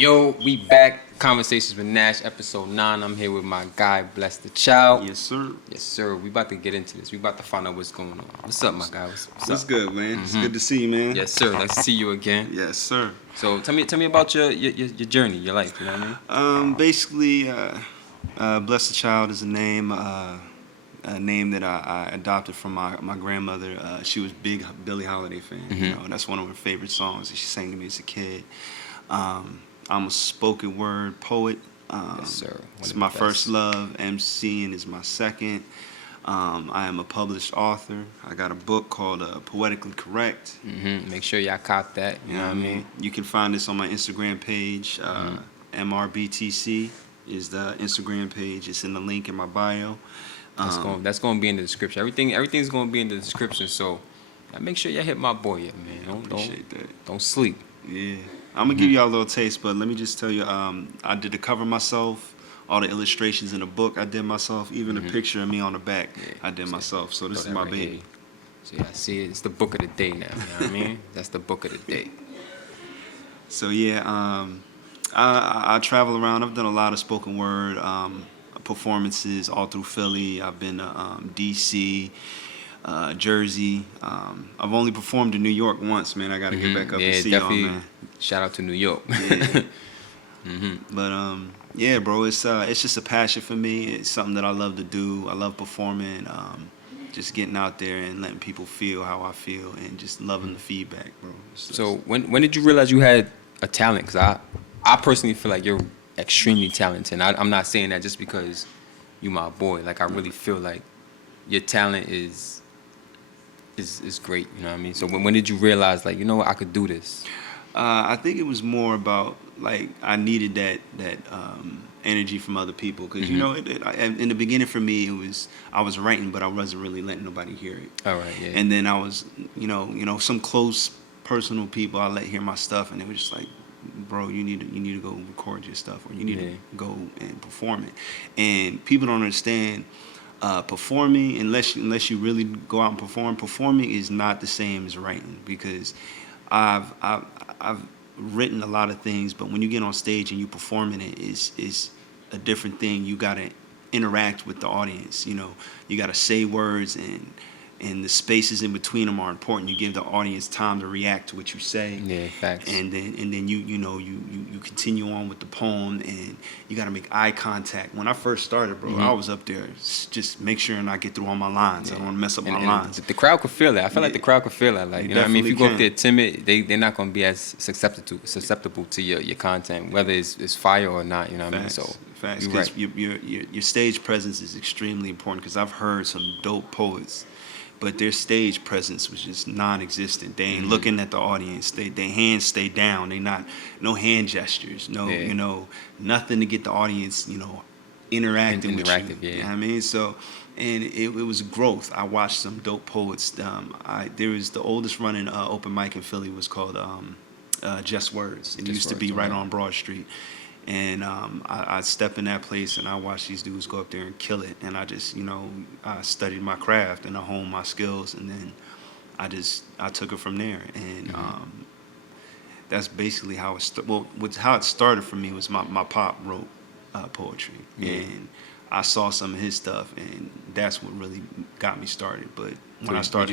Yo, we back. Conversations with Nash, episode 9. I'm here with my guy, Bless the Child. Yes, sir. Yes, sir. We about to get into this. We about to find out what's going on. What's up, my guy? What's What's up? good, man? It's good to see you, man. Yes, sir. Nice to see you again. Yes, sir. So tell me about your journey, your life. You know what I mean? Basically, Bless the Child is a name that I adopted from my grandmother. She was a big Billie Holiday fan. You know, that's one of her favorite songs that she sang to me as a kid. I'm a spoken word poet. Yes, sir. It's my first love. MCing is my second. I am a published author. I got a book called Poetically Correct. Make sure y'all caught that. You know what I mean? You can find this on my Instagram page. MRBTC is the Instagram page. It's in the link in my bio. That's going to be in the description. Everything's going to be in the description. So make sure y'all hit my boy up, man. Appreciate that. Don't sleep. Yeah. I'm going to give y'all a little taste, but let me just tell you, I did the cover myself. All the illustrations in the book I did myself. Even the picture of me on the back I did myself. So this is my baby. So yeah, I see it. It's the book of the day now. You know what I mean? That's the book of the day. So yeah, I travel around. I've done a lot of spoken word performances all through Philly. I've been to D.C., Jersey. I've only performed in New York once, man. I got to get back up and see y'all, man. Shout out to New York. Yeah. But yeah, bro, it's just a passion for me. It's something that I love to do. I love performing. Just getting out there and letting people feel how I feel, and just loving the feedback, bro. So when did you realize you had a talent? Because I personally feel like you're extremely talented. And I'm not saying that just because you my boy. Like I really feel like your talent is great. You know what I mean? So when did you realize, like, you know what, I could do this? I think it was more about, like, I needed that energy from other people, because you know, in the beginning for me, I was writing, but I wasn't really letting nobody hear it. All right, yeah. And then I was, you know, some close personal people I let hear my stuff, and they were just like, bro, you need to go record your stuff, or you need to go and perform it. And people don't understand. Performing, unless you really go out and performing is not the same as writing, because I've written a lot of things, but when you get on stage and you performing it, is a different thing. You gotta interact with the audience. You know, you gotta say words, and the spaces in between them are important. You give the audience time to react to what you say. Yeah, facts. And then you continue on with the poem, and you got to make eye contact. When I first started, bro, I was up there just make sure I get through all my lines. I don't want to mess up my lines. The crowd could feel that. I feel like the crowd could feel that. Like, you know what I mean? If you go up there timid, they're not going to be as susceptible to your content, whether it's fire or not. You know what I mean? So facts. Because your stage presence is extremely important. Because I've heard some dope poets, but their stage presence was just non-existent. They ain't looking at the audience. Their hands stay down. No hand gestures. You know, nothing to get the audience, interacting with you. Yeah. You know what I mean? So, and it was growth. I watched some dope poets. There was the oldest running open mic in Philly was called Just Words. It used to be right on Broad Street. And I step in that place, and I watch these dudes go up there and kill it. And I just, I studied my craft, and I honed my skills, and then I took it from there. And that's basically how how it started for me was my pop wrote poetry, and I saw some of his stuff, and that's what really got me started. But when I started,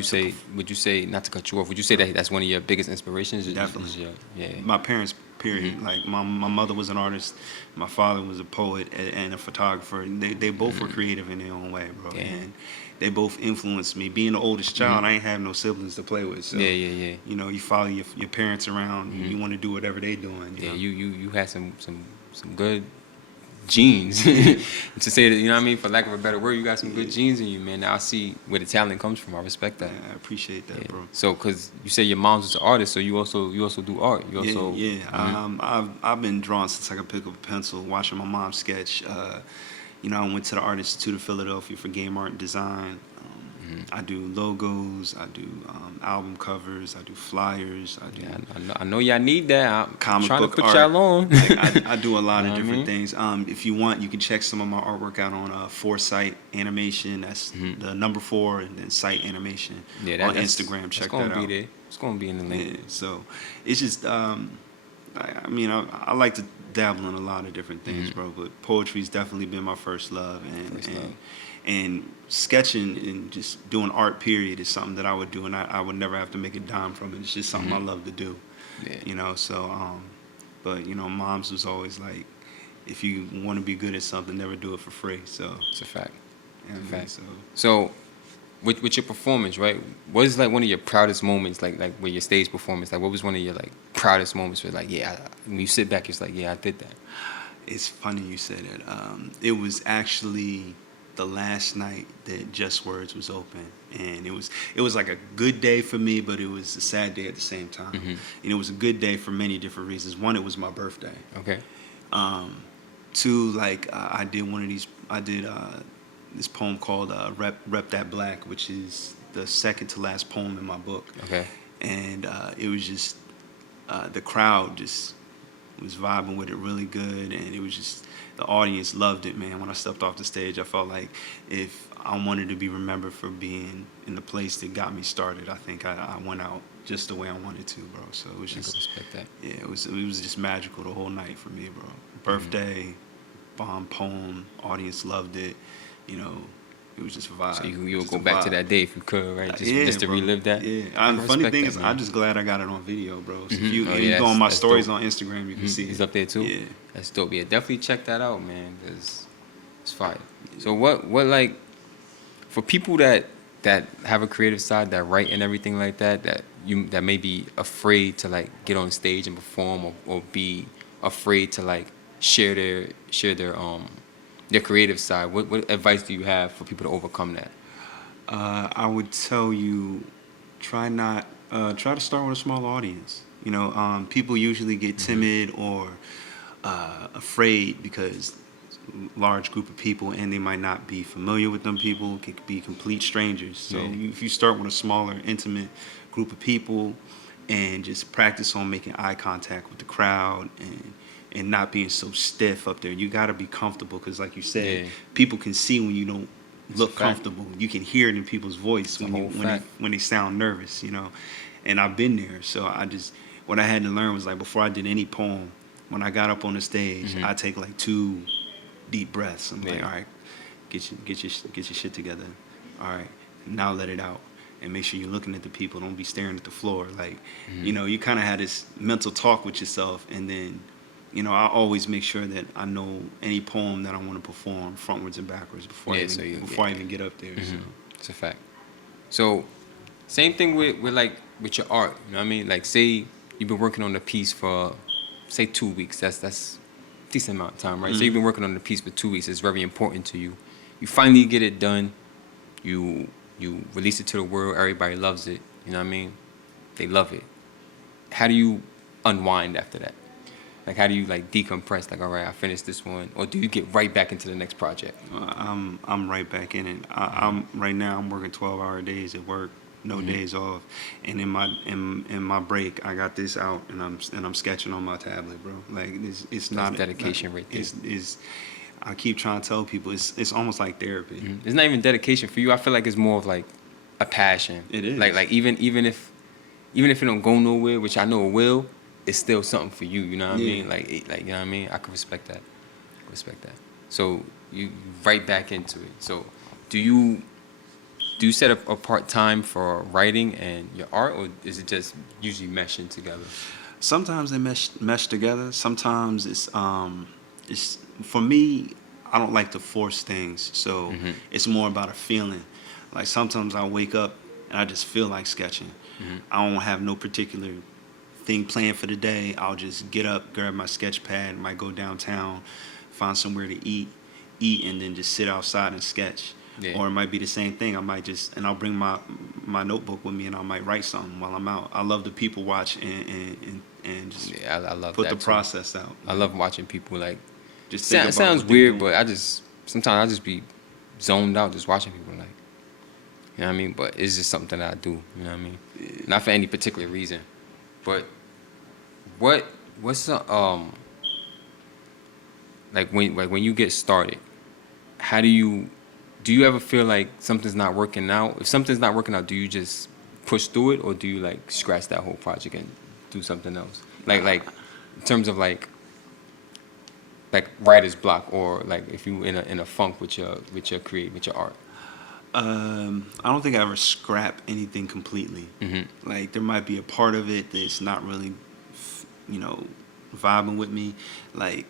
would you say, not to cut you off, would you say that that's one of your biggest inspirations? Definitely. My parents. Period. Like my mother was an artist, my father was a poet and a photographer. They both were creative in their own way, bro. And they both influenced me. Being the oldest child, I ain't have no siblings to play with. So you follow your parents around. You want to do whatever they doing. You had some good genes to say that, you know what I mean, for lack of a better word. You got some good genes in you, man. Now I see where the talent comes from. I respect that. I appreciate that, bro. So because you say your mom's was an artist, so you also do art. I've been drawing since I could pick up a pencil, watching my mom sketch. I went to the Art Institute of Philadelphia for game art and design. I do logos, I do album covers, I do flyers, I know y'all need that. I'm comic trying book to put art. y'all on. I do a lot of different things. If you want, you can check some of my artwork out on Foresight Animation. That's the number 4, and then Sight Animation on Instagram. Check that out. It's gonna be in the link. So it's just I mean, I like to dabble in a lot of different things, bro. But poetry's definitely been my first love, and sketching and just doing art. Period is something that I would do, and I would never have to make a dime from it. It's just something I love to do. Yeah. You know, so but you know, mom's was always like, if you want to be good at something, never do it for free. So It's a fact. yeah, It's a man, fact. So, with your performance, right? What is like one of your proudest moments, like with your stage performance? Like, what was one of your like proudest moments where like, yeah, when you sit back, it's like, yeah, I did that. it's funny you say that. It was actually the last night that Just Words was open, and it was like a good day for me, but it was a sad day at the same time. And it was a good day for many different reasons. One, it was my birthday. Okay. Two, like I did one of these. I did this poem called "Rep That Black," which is the second to last poem in my book. Okay. And it was just the crowd just was vibing with it really good, and it was just the audience loved it, man. When I stepped off the stage, I felt like if I wanted to be remembered for being in the place that got me started, I think I went out just the way I wanted to, bro. So it was I can just respect that. yeah, it was just magical the whole night for me, bro. Birthday, bomb poem, audience loved it. You know, it was just a vibe. So you'll just go a back to vibe. that day if you could, right? Just, Yeah, just to bro. relive that. Yeah, I and can the funny respect thing that, is, man. I'm just glad I got it on video, bro. So if Mhm. you, Oh, if yeah, you go on my that's stories dope. on Instagram, you can see He's it. up there too. Yeah. That's dope. Yeah, definitely check that out, man. Cause it's fire. So what like for people that have a creative side, that write and everything like that, that may be afraid to like get on stage and perform, or be afraid to like share their creative side. What advice do you have for people to overcome that? I would tell you, try to start with a small audience. You know, people usually get timid or afraid because large group of people, and they might not be familiar with them people, could be complete strangers. So Yeah. if you start with a smaller, intimate group of people and just practice on making eye contact with the crowd, and not being so stiff up there. You got to be comfortable, because like you said, Yeah. people can see when you don't look a fact. comfortable. You can hear it in people's voice a whole fact. when they sound nervous, you know. And I've been there, so what I had to learn was, like, before I did any poem, when I got up on the stage, I take like 2 deep breaths. I'm like, Yeah. all right, get your shit together. All right, now let it out, and make sure you're looking at the people. Don't be staring at the floor. Like, you know, you kind of had this mental talk with yourself, and then, you know, I always make sure that I know any poem that I want to perform frontwards and backwards before I even get up there. So. It's a fact. So, same thing with your art. You know what I mean? Like, say you've been working on the piece for, say, 2 weeks. That's a decent amount of time, right? So you've been working on the piece for 2 weeks. It's very important to you. You finally get it done. You release it to the world. Everybody loves it. You know what I mean? They love it. How do you unwind after that? Like, how do you like decompress? Like, all right, I finished this one, or do you get right back into the next project? I'm right back in it. I'm right now. I'm working 12-hour days at work, no days off, and in my break, I got this out, and I'm sketching on my tablet, bro. Like, it's not dedication right there. I keep trying to tell people it's almost like therapy. It's not even dedication for you. I feel like it's more of like a passion. It is. Like even if it don't go nowhere, which I know it will, it's still something for you. You know what I mean? Like you know what I mean? I can respect that. So you right back into it. So do you set up apart time for writing and your art, or is it just usually meshing together? Sometimes they mesh together. Sometimes it's for me, I don't like to force things, so it's more about a feeling. Like, sometimes I wake up and I just feel like sketching. I don't have no particular thing planned for the day. I'll just get up, grab my sketch pad, might go downtown, find somewhere to eat, and then just sit outside and sketch. Yeah. Or it might be the same thing. I'll bring my notebook with me, and I might write something while I'm out. I love to people watch and just I love put that the too. process out. I love watching people like. Just think about Sounds what they're weird, doing. but sometimes I just be zoned out just watching people, like, you know what I mean? But it's just something that I do, you know what I mean? Not for any particular reason. But what's the like when you get started, how do you ever feel like something's not working out? If something's not working out, do you just push through it, or do you like scratch that whole project and do something else? Like terms of like writer's block, or like if you in a funk with your art? I don't think I ever scrap anything completely. Like there might be a part of it that's not really, you know, vibing with me. Like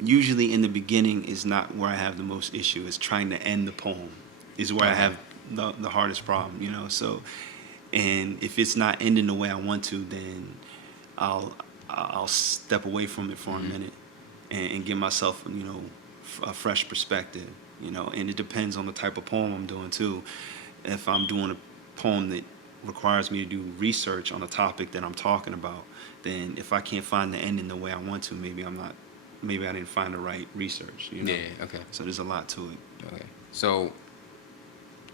usually in the beginning is not where I have the most issue. It's trying to end the poem is where I have the hardest problem. You know, so and if it's not ending the way I want to, then I'll step away from it for a minute and give myself, you know, a fresh perspective. You know, and it depends on the type of poem I'm doing too. If I'm doing a poem that requires me to do research on a topic that I'm talking about, then if I can't find the ending the way I want to, maybe I didn't find the right research. You know? Yeah. Okay. So there's a lot to it. Okay. So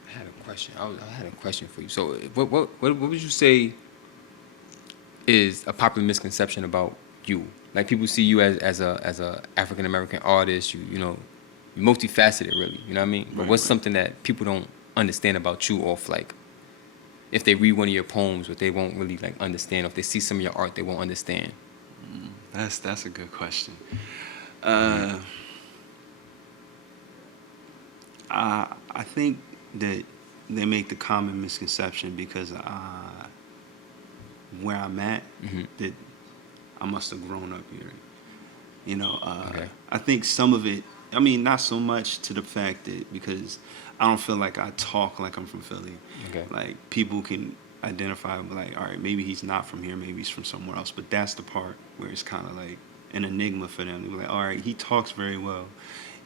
I had a question. I had a question for you. So what would you say is a popular misconception about you? Like people see you as a African American artist. You know. You're multifaceted, really. You know what I mean? But what's something that people don't understand about you, off like, if they read one of your poems, what they won't really like understand, or if they see some of your art, they won't understand? That's a good question. I think that they make the common misconception because where I'm at, that I must have grown up here. You know, I think some of it. I mean, not so much to the fact that because I don't feel like I talk like I'm from Philly. Okay. Like people can identify, like, all right, maybe he's not from here, maybe he's from somewhere else. But that's the part where it's kind of like an enigma for them. They're like, all right, he talks very well,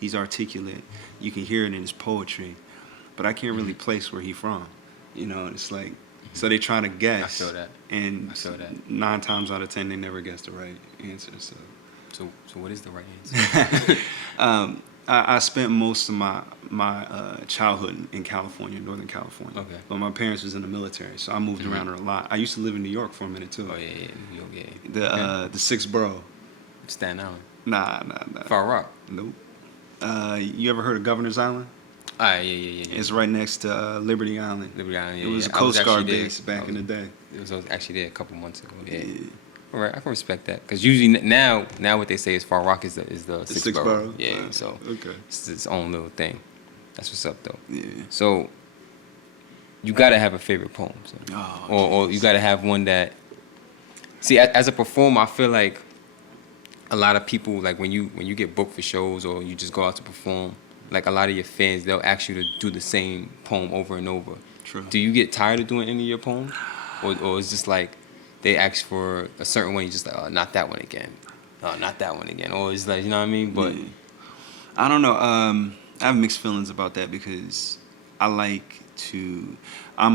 he's articulate, you can hear it in his poetry, but I can't really place where he's from. You know, it's like, so they're trying to guess. I feel that. And I feel that. 9 times out of 10, they never guess the right answer. So what is the right answer? I spent most of my childhood in California, Northern California. Okay. But my parents was in the military, so I moved around a lot. I used to live in New York for a minute too. Oh yeah, New York, yeah. The sixth borough. Staten Island. Nah. Far Rock. Nope. You ever heard of Governor's Island? Yeah. It's right next to Liberty Island. Liberty Island, yeah. It was a Coast Guard base back in the day. It was actually there a couple months ago. Yeah. All right, I can respect that, because usually now what they say is Far Rock is the sixth borough. Yeah, so okay. It's its own little thing. That's what's up though. Yeah. So you gotta have a favorite poem, so. or you gotta have one that. See, as a performer, I feel like a lot of people, like when you get booked for shows or you just go out to perform, like a lot of your fans, they'll ask you to do the same poem over and over. True. Do you get tired of doing any of your poems, or is just like they ask for a certain one, you just like, oh, not that one again, oh, not that one again, or it's like, you know what I mean? But I don't know. I have mixed feelings about that because I'm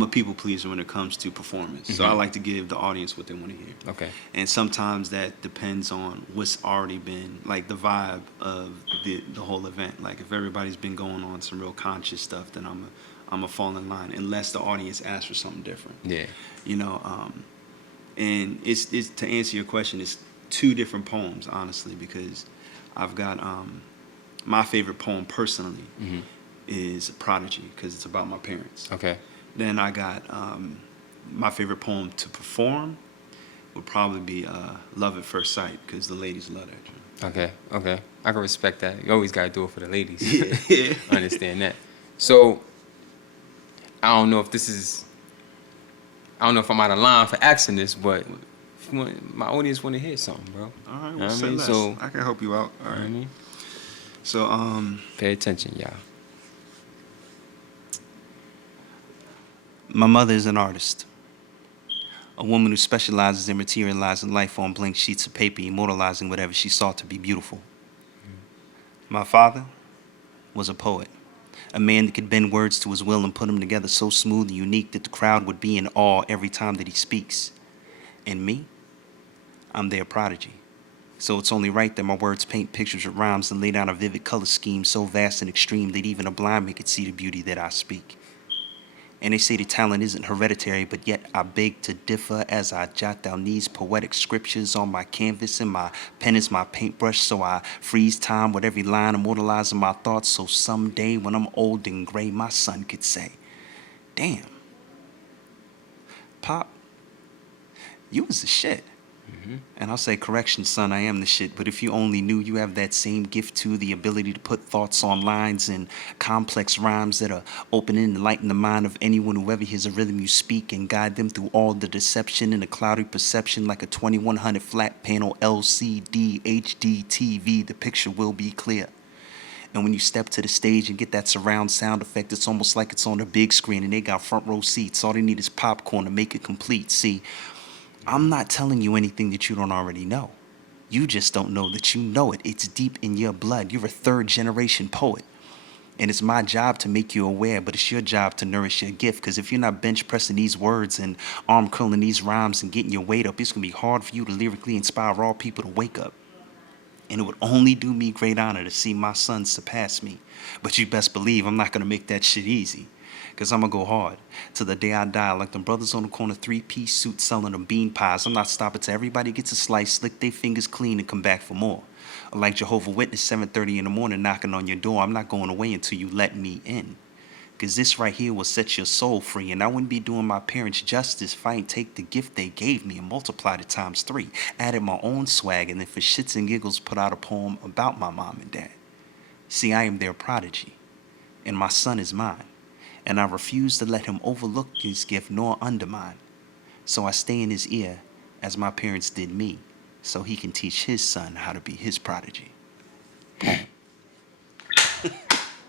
a people pleaser when it comes to performance. So I like to give the audience what they want to hear. Okay. And sometimes that depends on what's already been, like the vibe of the whole event. Like if everybody's been going on some real conscious stuff, then I'm a fall in line unless the audience asks for something different. Yeah. You know, and it's to answer your question, it's 2 different poems, honestly, because I've got my favorite poem personally is Prodigy, because it's about my parents. Okay. Then I got my favorite poem to perform would probably be Love at First Sight, because the ladies love that. Okay. I can respect that. You always got to do it for the ladies. Yeah. I understand that. So, I don't know if I'm out of line for asking this, but my audience want to hear something, bro. All right, well, say less. So I can help you out. All right. You know what I mean? So, pay attention, y'all. My mother is an artist, a woman who specializes in materializing life on blank sheets of paper, immortalizing whatever she saw to be beautiful. My father was a poet, a man that could bend words to his will and put them together so smooth and unique that the crowd would be in awe every time that he speaks. And me, I'm their prodigy. So it's only right that my words paint pictures with rhymes and lay down a vivid color scheme so vast and extreme that even a blind man could see the beauty that I speak. And they say the talent isn't hereditary, but yet I beg to differ as I jot down these poetic scriptures on my canvas, and my pen is my paintbrush, so I freeze time with every line, immortalizing my thoughts, so someday when I'm old and gray, my son could say, damn, Pop, you was the shit. And I'll say, correction, son, I am the shit. But if you only knew, you have that same gift too, the ability to put thoughts on lines and complex rhymes that are open and enlighten the mind of anyone who ever hears a rhythm you speak and guide them through all the deception and a cloudy perception like a 2100 flat panel LCD HD TV. The picture will be clear. And when you step to the stage and get that surround sound effect, it's almost like it's on a big screen and they got front row seats. All they need is popcorn to make it complete. See, I'm not telling you anything that you don't already know. You just don't know that you know it. It's deep in your blood. You're a third-generation poet. And it's my job to make you aware, but it's your job to nourish your gift. Because if you're not bench pressing these words and arm curling these rhymes and getting your weight up, it's going to be hard for you to lyrically inspire all people to wake up. And it would only do me great honor to see my son surpass me. But you best believe I'm not going to make that shit easy. Because I'm going to go hard till the day I die. Like them brothers on the corner, 3-piece suits selling them bean pies. I'm not stopping till everybody gets a slice, lick their fingers clean, and come back for more. Or like Jehovah's Witness, 7:30 in the morning, knocking on your door. I'm not going away until you let me in. Because this right here will set your soul free. And I wouldn't be doing my parents justice if I ain't take the gift they gave me and multiplied it times 3. Added my own swag, and then for shits and giggles put out a poem about my mom and dad. See, I am their prodigy. And my son is mine. And I refuse to let him overlook his gift nor undermine. So I stay in his ear as my parents did me, so he can teach his son how to be his prodigy.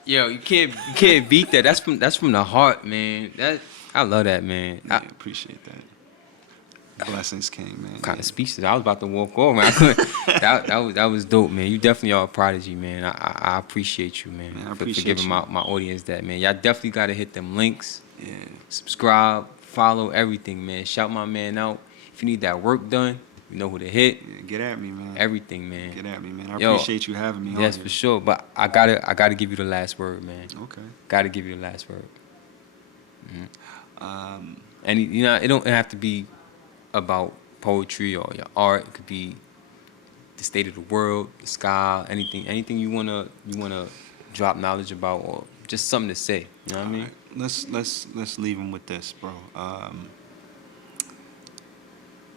Yo, you can't beat that. That's from the heart, man. I love that, man. Yeah, I appreciate that. Blessings, King, man. Kind of speechless. I was about to walk off, man. I couldn't. that was dope, man. You definitely are a prodigy, man. I appreciate you, man, I for appreciate giving you. my audience that, man. Y'all definitely gotta hit them links. Yeah. Subscribe, follow, everything, man. Shout my man out. If you need that work done, you know who to hit. Yeah, get at me, man. Everything, man. Get at me, man. I Yo, appreciate you having me on Yes, here. for sure. But I gotta give you the last word, man. Okay. Gotta give you the last word. And you know, it don't have to be about poetry or your art. It could be the state of the world, the sky, anything you wanna drop knowledge about, or just something to say. You know what I mean? Right. Let's leave him with this, bro.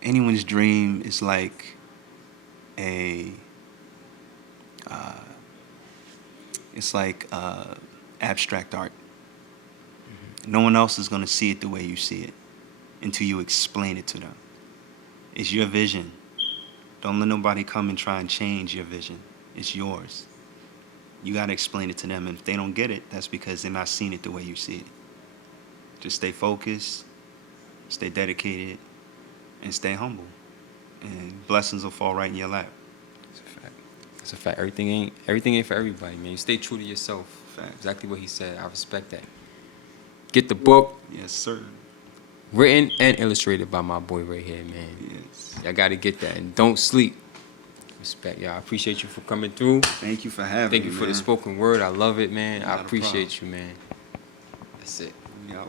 Anyone's dream is like abstract art. No one else is gonna see it the way you see it until you explain it to them. It's your vision. Don't let nobody come and try and change your vision. It's yours. You gotta explain it to them, and if they don't get it, that's because they're not seeing it the way you see it. Just stay focused, stay dedicated, and stay humble, and blessings will fall right in your lap. It's a fact. It's a fact. Everything ain't for everybody, man. You stay true to yourself. Fact. Exactly what he said. I respect that. Get the book. Yes, sir. Written and illustrated by my boy right here, man. Yes. Y'all gotta get that, and don't sleep. Respect, y'all. I appreciate you for coming through. Thank you for having me. Thank you for the spoken word. I love it, man. Not I a appreciate you, man. That's it. Yo.